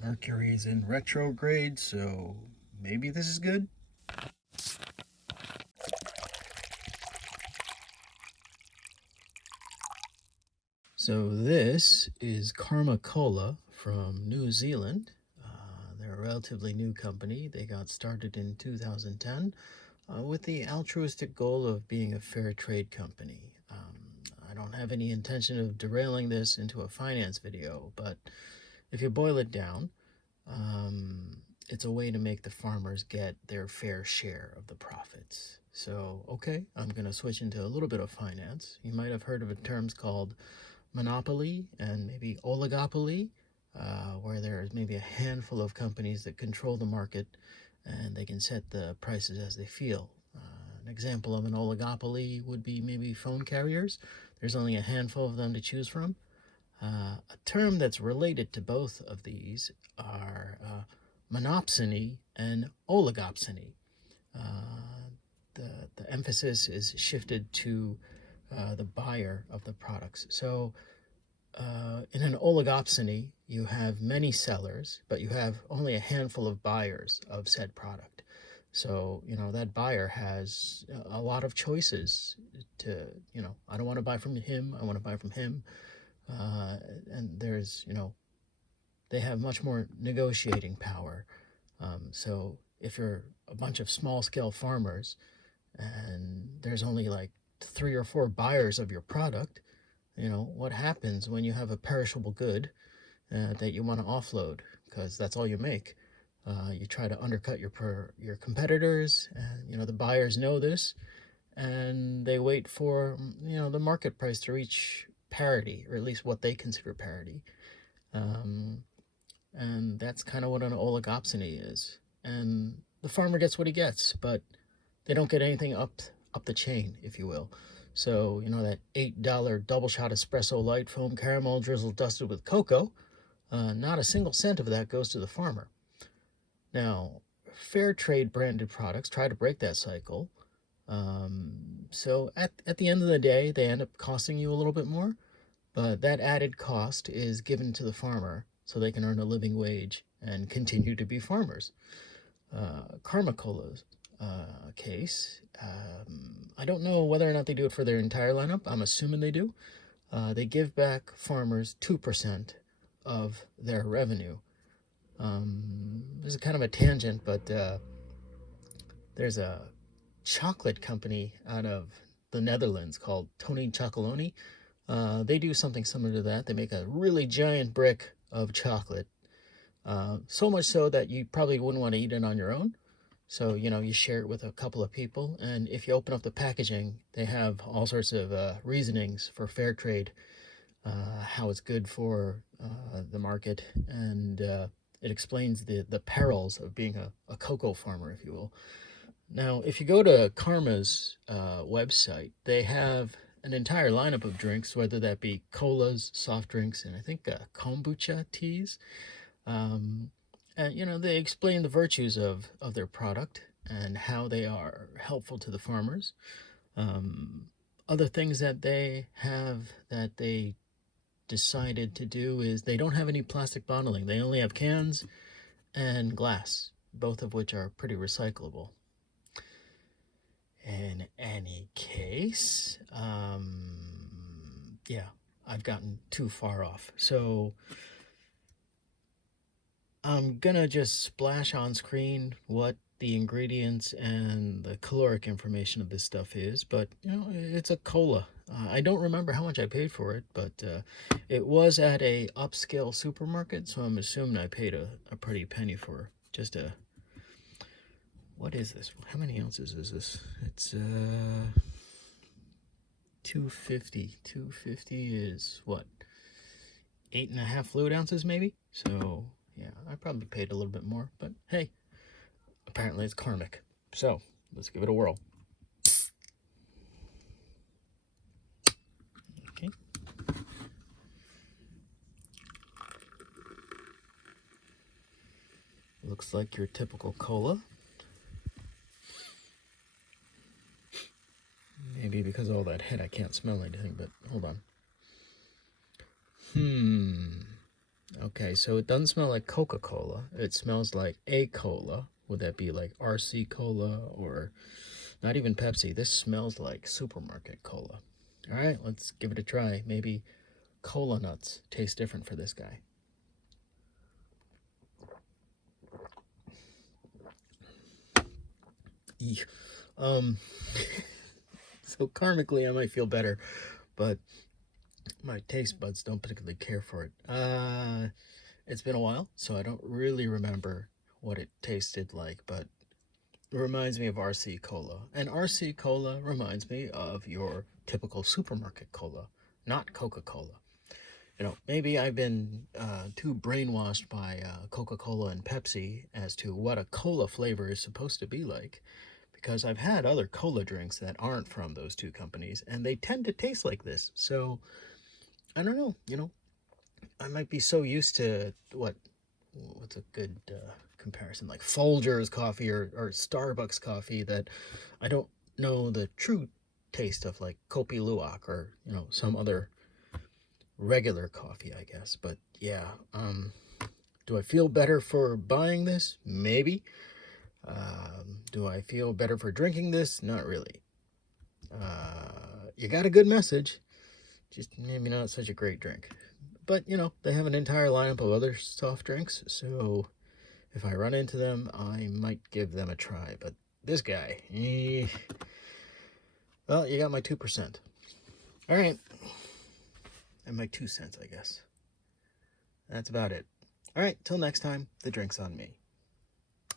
Mercury's in retrograde, so maybe this is good? So this is Karma Cola from New Zealand. They're a relatively new company. They got started in 2010 with the altruistic goal of being a fair trade company. I don't have any intention of derailing this into a finance video, but if you boil it down, it's a way to make the farmers get their fair share of the profits. So, okay, I'm going to switch into a little bit of finance. You might have heard of terms called monopoly and maybe oligopoly, where there's maybe a handful of companies that control the market and they can set the prices as they feel. An example of an oligopoly would be maybe phone carriers. There's only a handful of them to choose from. A term that's related to both of these are monopsony and oligopsony. The emphasis is shifted to the buyer of the products. So in an oligopsony, you have many sellers, but you have only a handful of buyers of said product. So, that buyer has a lot of choices to, I don't want to buy from him, I want to buy from him. And there's, they have much more negotiating power. So if you're a bunch of small scale farmers and there's only like 3 or 4 buyers of your product, what happens when you have a perishable good that you want to offload because that's all you make? You try to undercut your competitors, and the buyers know this, and they wait for the market price to reach parity, or at least what they consider parity. And that's kind of what an oligopsony is. And the farmer gets what he gets, but they don't get anything up the chain, if you will. So, that $8 double shot espresso light foam caramel drizzle dusted with cocoa, not a single cent of that goes to the farmer. Now, fair trade branded products try to break that cycle. So at the end of the day, they end up costing you a little bit more, but that added cost is given to the farmer so they can earn a living wage and continue to be farmers. Karma Cola's case, I don't know whether or not they do it for their entire lineup. I'm assuming they do. They give back farmers 2% of their revenue. This is kind of a tangent, but there's a chocolate company out of the Netherlands called Tony Chocolonely. They do something similar to that. They make a really giant brick of chocolate, so much so that you probably wouldn't want to eat it on your own. So, you share it with a couple of people. And if you open up the packaging, they have all sorts of reasonings for fair trade, how it's good for the market. And it explains the perils of being a cocoa farmer, if you will. Now, if you go to Karma's website, they have an entire lineup of drinks, whether that be colas, soft drinks, and I think kombucha teas. And, they explain the virtues of their product and how they are helpful to the farmers. Other things that they have that they decided to do is they don't have any plastic bottling. They only have cans and glass, both of which are pretty recyclable. In any case, yeah, I've gotten too far off. So I'm gonna just splash on screen what the ingredients and the caloric information of this stuff is, but it's a cola. I don't remember how much I paid for it, but it was at a upscale supermarket, so I'm assuming I paid a pretty penny for just a... What is this? How many ounces is this? It's 250. 250 is what? 8.5 fluid ounces, maybe? So, yeah, I probably paid a little bit more, but hey, apparently it's karmic. So, let's give it a whirl. Okay. Looks like your typical cola. Maybe because of all that head I can't smell anything, but hold on. Okay, so it doesn't smell like Coca-Cola. It smells like a cola. Would that be like RC Cola or not even Pepsi? This smells like supermarket cola. All right, let's give it a try. Maybe cola nuts taste different for this guy. Eek. So karmically, I might feel better, but my taste buds don't particularly care for it. It's been a while, so I don't really remember what it tasted like, but it reminds me of RC Cola. And RC Cola reminds me of your typical supermarket cola, not Coca-Cola. You know, maybe I've been too brainwashed by Coca-Cola and Pepsi as to what a cola flavor is supposed to be like, because I've had other cola drinks that aren't from those two companies, and they tend to taste like this. So, I don't know, I might be so used to what's a good comparison, like Folgers coffee or Starbucks coffee, that I don't know the true taste of like Kopi Luwak or some other regular coffee, I guess. But yeah, do I feel better for buying this? Maybe. Do I feel better for drinking this? Not really. You got a good message, just maybe not such a great drink. But they have an entire lineup of other soft drinks, so if I run into them, I might give them a try. But this guy, well, you got my 2%. All right. And my 2 cents, I guess. That's about it. All right, till next time, the drink's on me.